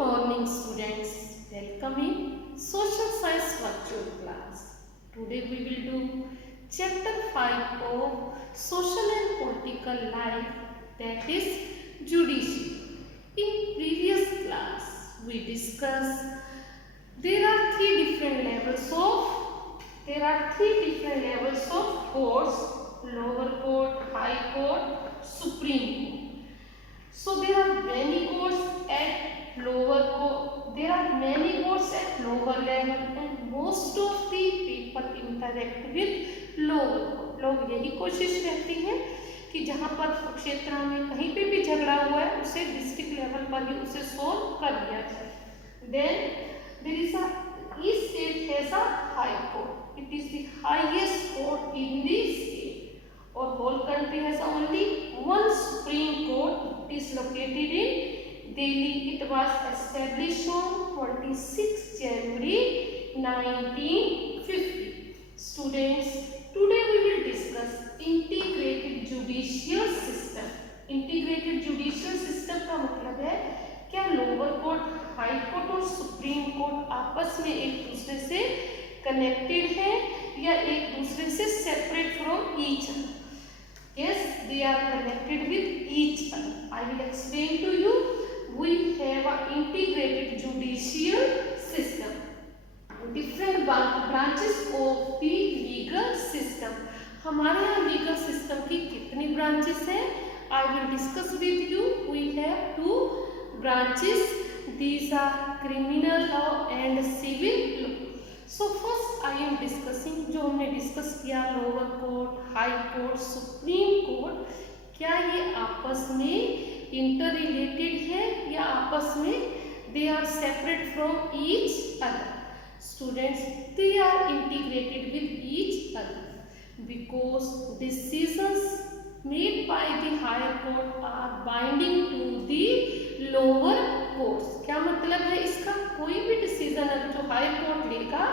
morning students, welcome in social science virtual class. Today we will do chapter 5 of social and political life, that is judiciary. In previous class we discussed there are three different levels of courts: lower court, high court, supreme court. So there are many courts at lower level and most of the people interact with lower court. लोग यही कोशिश रहती है कि जहाँ पर क्षेत्र में कहीं पे भी झगड़ा हुआ है उसे डिस्ट्रिक्ट लेवल पर ही उसे सोल्व कर दिया जाए. Then there is each state has a high court. It is the highest court in the state. Or whole country has only one supreme court. It is located in Delhi. It was established on 26 January 1950. Students, today we will discuss integrated judicial system. Integrated judicial system का मतलब है क्या lower court, high court और supreme court आपस में एक दूसरे से कनेक्टेड है या एक दूसरे से separate from each other? Yes, they are connected with each other. I will explain to you. We have an integrated judicial system. Different branches of the legal system. हमारे यहाँ legal system की कितनी branches हैं? I will discuss with you. We have two branches. These are criminal law and civil law. So first I am discussing जो हमने discuss किया lower court, high court, supreme court, क्या ये आपस में इंटर रिलेटेड है या आपस में they are separate from each other? Students, they are integrated with each other because decisions made by the higher court are binding to the lower courts. क्या मतलब है इसका? कोई भी डिसीजन जो हायर कोर्ट लेगा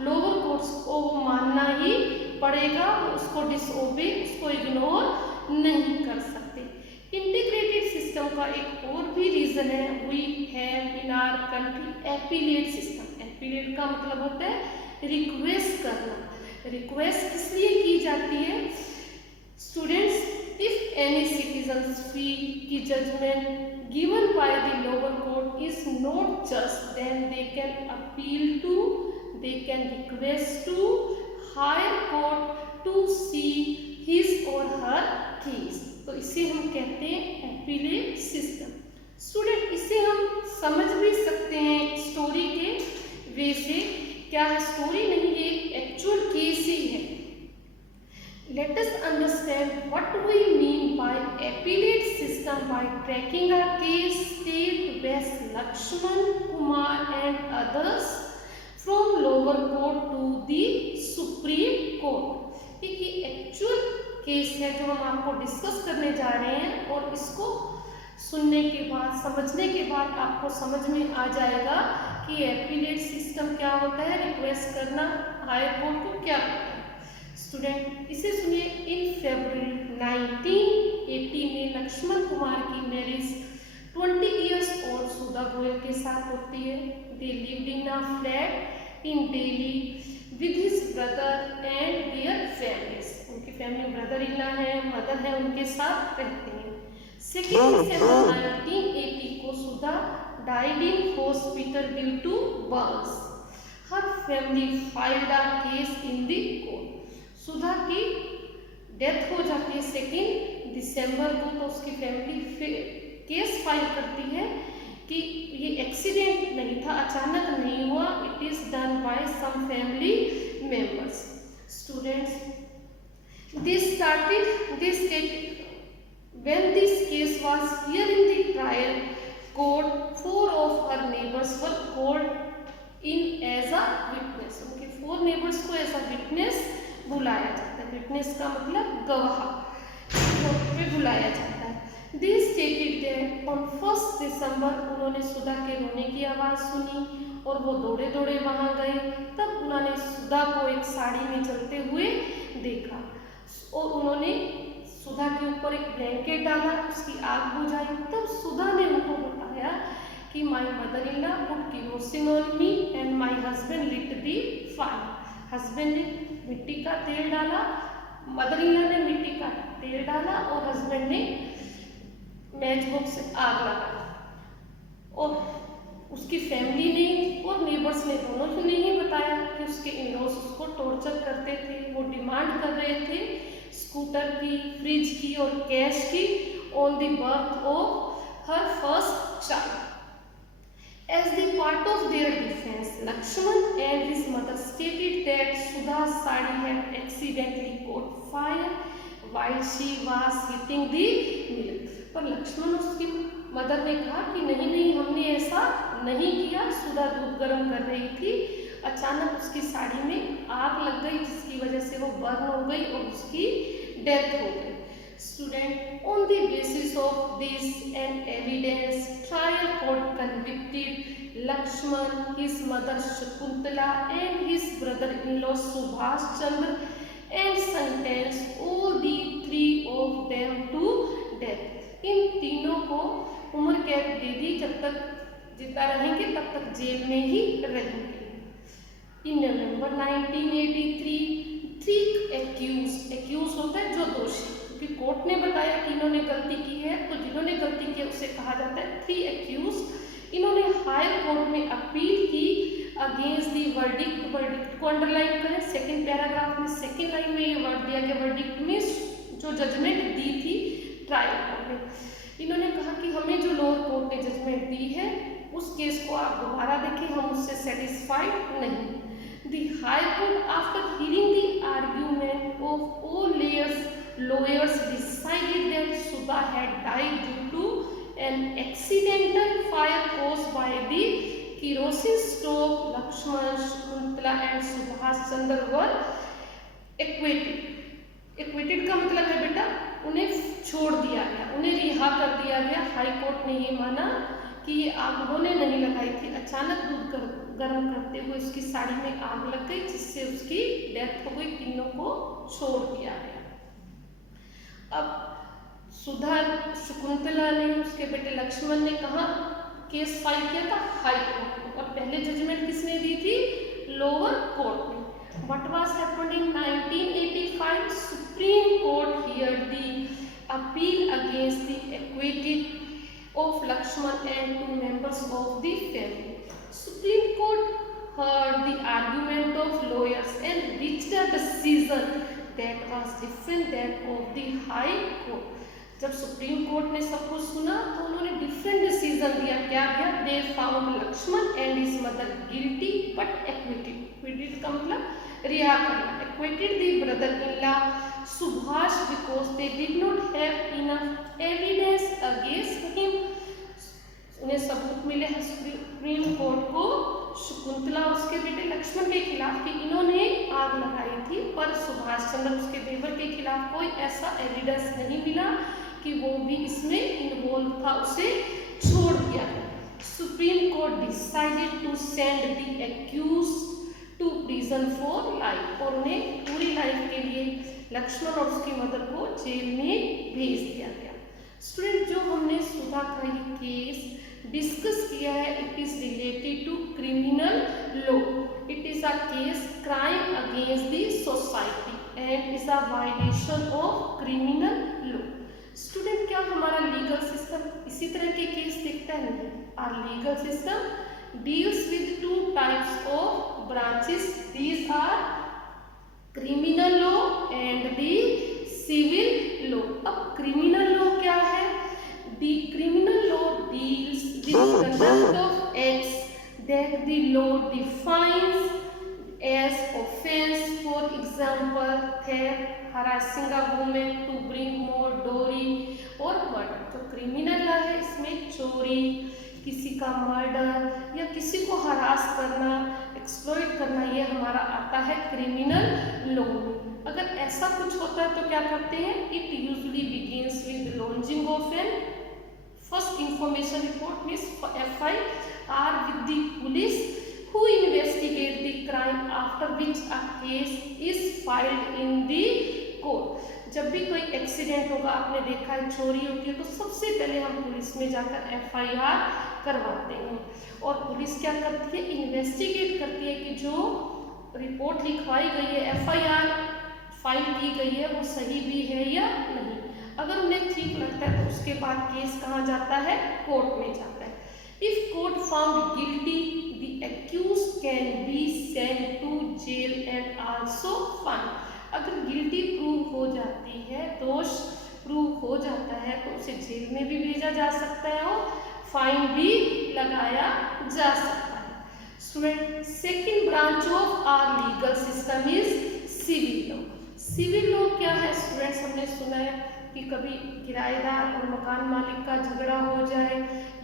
लोअर कोर्ट्स को वो मानना ही पड़ेगा, उसको डिसओबे, उसको इग्नोर नहीं कर सकते. इंटीग्रेटेड सिस्टम का एक और भी रीजन है, we have in our country appellate system. Appellate का मतलब होता है रिक्वेस्ट करना. रिक्वेस्ट किस लिए की जाती है? Students, if any citizens feel कि judgement given by the lower court is not just, then they can request to higher court to see his or her case. तो इसे हम कहते हैं एपीलेट सिस्टम. स्टूडेंट, इसे हम समझ भी सकते हैं स्टोरी के वे से. क्या है? स्टोरी नहीं, ये एक्चुअल केस ही है. Let us understand what we mean by appellate system by tracking a case state Best Lakshman Kumar and others from lower court to the Supreme Court. एक ये एक्चुअल केस है जो हम आपको discuss करने जा रहे हैं और इसको सुनने के बाद, समझने के बाद आपको समझ में आ जाएगा कि एपीलेट सिस्टम क्या होता है, रिक्वेस्ट करना हायर कोर्ट को क्या होता है. स्टूडेंट, इसे सुनिए. इन फरवरी 1980 में लक्ष्मण कुमार की मैरिज 20 इयर्स और सुधा गोयल के साथ होती है. They lived in a flat in Delhi with his brother and their families. उनकी फैमिली, ब्रदर इन लॉ है, मदर है, उनके साथ रहते हैं. 2 दिसंबर 1980 को Sudha died in hospital due to burns. Her family filed a case in the court. Sudha की डेथ हो जाती है 2 दिसंबर को, तो उसकी फैमिली केस फाइल करती है कि ये एक्सीडेंट नहीं था, अचानक नहीं हुआ. It is done by some family members. Students, they stated when this case was here in the trial court, 4 of her neighbors were called in as a witness. उनके 4 neighbors को as a witness बुलाया जाता है. Witness का मतलब गवाह, court में बुलाया जाता है. दे स्टेटेड दैट ऑन 1 दिसंबर उन्होंने सुधा के रोने की आवाज़ सुनी और वो दौड़े दौड़े वहाँ गए. तब उन्होंने सुधा को एक साड़ी में चलते हुए देखा और उन्होंने सुधा के ऊपर एक ब्लैंकेट डाला, उसकी आग बुझाई. तब सुधा ने उनको बताया कि my mother in law put kerosene on me and my husband lit the fire. Husband ने मिट्टी का तेल डाला, मदर इन लॉ ने मिट्टी का तेल डाला और हस्बैंड ने मैच बॉक्स से आग लगा। और उसकी फैमिली ने और नेबर्स ने दोनों ने ही बताया कि उसके इन-लॉज उसको टॉर्चर करते थे। वो डिमांड कर रहे थे स्कूटर की, फ्रिज की और कैश की on the birth of her first child. As the part of their defense, Lakshman and his mother stated that Sudha's sari had accidentally caught fire while she was heating the milk. पर लक्ष्मण और उसकी mother ने कहा कि नहीं हमने ऐसा नहीं किया, सुधा दूध गर्म कर रही थी, अचानक उसकी साड़ी में आग लग गई जिसकी वजह से वो बर्न हो गई और उसकी डेथ हो गई। Student, on the basis of this and evidence, trial court convicted Lakshman, his mother Shakuntala, and his brother-in-law Subhash Chandra, and sentenced all the three of them to death. इन तीनों को उम्र कैद दे दी, जब तक जिंदा रहेंगे तब तक जेल में ही रहेंगे। इन नवंबर 1983, थ्री एक्यूज होता है जो दोषी, क्योंकि कोर्ट ने बताया कि इन्होंने गलती की है, तो जिन्होंने गलती की उसे कहा जाता है थ्री एक्यूज। इन्होंने हायर कोर्ट में अपील की अगेंस्ट दी वर्डिक्ट। वर्डिक्ट को अंडरलाइन करें, सेकंड पैराग्राफ में सेकंड लाइन में ये वर्ड दिया गया, वर्डिक्ट में जो जजमेंट दी थी ट्रायल कोर्ट में। इन्होंने कहा कि हमें जो लोअर कोर्ट ने जजमेंट दी है उस केस को आप दोबारा देखें, हम उससे सेटिस्फाइड नहीं। The High Court, after hearing the argument of all lawyers decided that Sudha had died due to an accidental fire caused by the kerosene stove. Lakshman, Shakuntala and Subhash Chandra were acquitted. Acquitted का मतलब है बेटा उन्हें छोड़ दिया गया, उन्हें रिहा कर दिया गया। हाई कोर्ट ने ये माना कि ये आग उन्होंने नहीं लगाई थी, अचानक दूध गर्म करते हुए उसकी साड़ी में आग लग गई जिससे उसकी डेथ हो गई। तीनों को छोड़ दिया गया। अब सुधा शकुंतला ने, उसके बेटे लक्ष्मण ने कहा केस फाइल किया था हाई कोर्ट में, और पहले जजमेंट किसने दी थी? लोअर कोर्ट में। What was happened in 1985? Supreme Court heard the appeal against the acquitted of Lakshman and two members of the family. Supreme Court heard the argument of lawyers and reached a decision that was different that of the High Court. जब supreme court ने सब कुछ सुना तो उन्होंने different decision दिया। क्या दिया? They found Lakshman and his mother guilty but acquitted. Acquitted का मतलब रिहा करना। Acquitted the brother in law Subhash because they did not have enough evidence against him. उन्हें सबूत मिले हैं सुप्रीम कोर्ट को शकुंतला उसके बेटे लक्ष्मण के खिलाफ कि इन्होंने आग लगाई थी, पर सुभाष चंद्र उसके देवर के खिलाफ कोई ऐसा एविडेंस नहीं मिला कि वो भी इसमें इन्वॉल्व था, उसे छोड़ दिया। Supreme Court decided to send the accused to prison for life, और उन्हें पूरी लाइफ के लिए लक्ष्मण और उसकी मदर को जेल में भेज दिया गया। स्टूडेंट, जो हमने सुधा का ये केस डिस्कस किया है, it is related to criminal law. It is a case crime against the society and is a violation of criminal law. Student, क्या हमारा लीगल सिस्टम इसी तरह के केस देखता है? नहीं। Our legal system deals with two types of branches. These are criminal law and the civil law. अब criminal law क्या है? The criminal law deals with conduct of acts that the law defines as offense. For example, theft, harassing a woman to bring more dowry or murder. तो criminal law है, इसमें चोरी, किसी का murder या किसी को हरास करना, एक्सप्लॉइट करना, ये हमारा आता है क्रिमिनल लॉ में। अगर ऐसा कुछ होता है तो क्या करते हैं? It usually begins with launching of an first information report, means FIR with the police who investigate the crime, after which a case is filed in the court. जब भी कोई एक्सीडेंट होगा, आपने देखा है चोरी होती है, तो सबसे पहले हम पुलिस में जाकर FIR करवाते हैं। और पुलिस क्या करती है, इन्वेस्टिगेट करती है कि जो रिपोर्ट लिखवाई गई है, एफआईआर फाइल की गई है, वो सही भी है या नहीं। अगर उन्हें ठीक लगता है तो उसके बाद केस कहाँ जाता है, कोर्ट में जाता है। If court found guilty the accused can be sent to jail and also fine. अगर गिल्टी प्रूव हो जाती है, दोष प्रूव हो जाता है, तो उसे जेल में भी भेजा जा सकता है और फाइन भी लगाया जा सकता है। Student, second branch of our legal system is civil law. Civil law क्या है स्टूडेंट्स, हमने सुना है कि कभी किराएदार और मकान मालिक का झगड़ा हो जाए,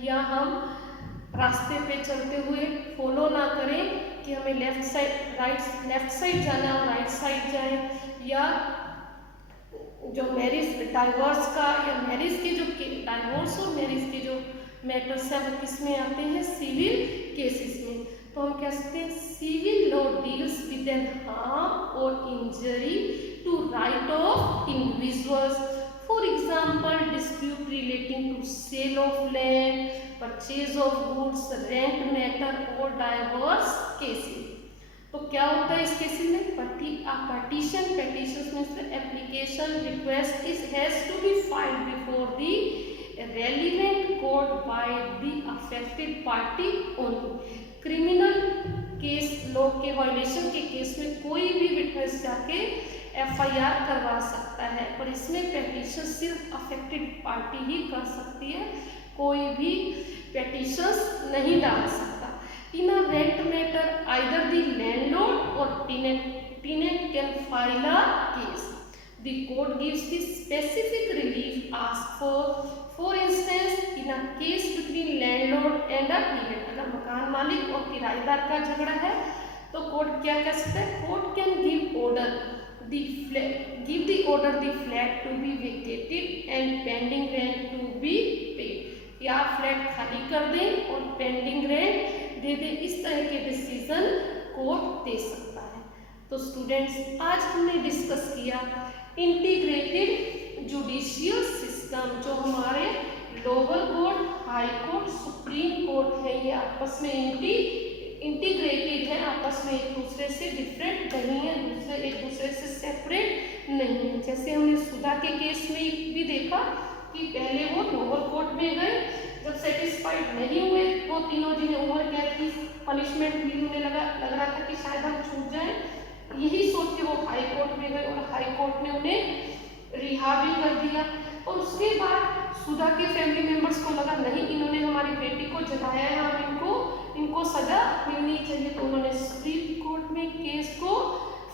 या हम रास्ते पे चलते हुए फॉलो ना करें कि हमें लेफ्ट साइड जाना है और राइट साइड जाए, या जो मैरिज डाइवोर्स का या मैरिज के जो डाइवोर्स और मैरिज के जो मैटर्स हैं वो किस में आते हैं, सिविल केसेस में। तो हम कह सकते हैं civil law deals with an harm और injury to right of individuals. For example, dispute relating to sale of land, purchase of goods, rent matter और डाइवोर्स केसेस। तो क्या होता है इस केस में, petition means the application request has to be filed before the relevant court by the affected party only। Criminal case law के violation के case में कोई भी विटनेस जाके एफआईआर करवा सकता है, पर इसमें पेटिशन सिर्फ अफेक्टेड पार्टी ही कर सकती है, कोई भी पेटिशंस नहीं डाल सकता। In a rent matter, either the landlord or tenant can file a case. The court gives the specific relief asked for. For instance, in a case between landlord and a tenant, अगर मकान मालिक और किराएदार का झगड़ा है तो court क्या कर सकता है, court can give the flat to be vacated and pending rent to be paid। या फ्लैट खाली कर दें और पेंडिंग रेंट दे दे, इस तरह के डिसीजन कोर्ट दे सकता है। तो स्टूडेंट्स, आज हमने डिस्कस किया इंटीग्रेटेड जुडिशियल सिस्टम, जो हमारे lower court, high court, supreme court है, ये आपस में इंटीग्रेटेड है, आपस में एक दूसरे से डिफरेंट नहीं है, एक दूसरे से सेपरेट नहीं है। जैसे हमने सुधा के केस में भी देखा कि पहले वो लोअर कोर्ट में गए, जब सेटिस्फाइड नहीं हुए वो तीनों, जिन्हें उम्र कैद की पनिशमेंट मिली, उन्हें लग रहा था कि शायद हम छूट जाएं, यही सोच के वो हाई कोर्ट में गए और हाई कोर्ट ने उन्हें रिहा भी कर दिया। और उसके बाद सुधा के फैमिली मेंबर्स को लगा नहीं, इन्होंने हमारी बेटी को जलाया है, हम इनको सजा मिलनी चाहिए, तो उन्होंने सुप्रीम कोर्ट में केस को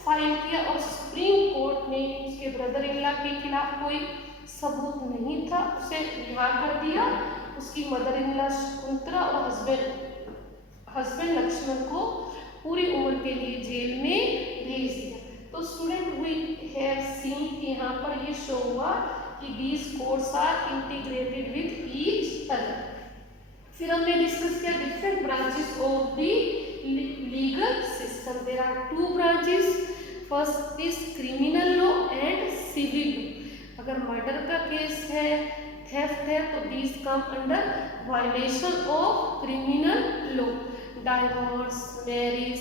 फाइल किया और सुप्रीम कोर्ट ने उसके ब्रदर इन लॉ के खिलाफ कोई सबूत नहीं था, उसे रिहा कर दिया। उसकी मदर इन लॉ शकुंतला और हस्बैंड लक्ष्मण को पूरी उम्र के लिए जेल में भेज दिया। तो स्टूडेंट, वी हैव सीन कि यहाँ पर ये शो हुआ कि these courts are integrated with each other. फिर हमने डिस्कस किया different branches of the legal system. There are two branches, first is criminal law and civil law. अगर मर्डर का केस है, थेफ्ट है, तो these come under violation of criminal law. Divorce, marriage,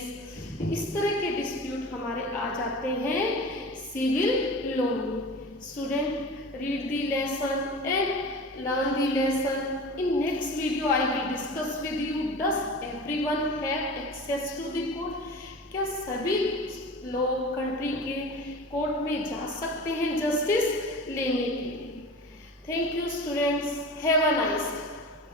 इस तरह के डिस्प्यूट हमारे आ जाते हैं सिविल लॉ में। Student, read the lesson and learn the lesson. In next video I will discuss with you, does everyone have access to the court? क्या सभी लोग कंट्री के कोर्ट में जा सकते हैं जस्टिस लेने के लिए? Thank you students, have a nice day.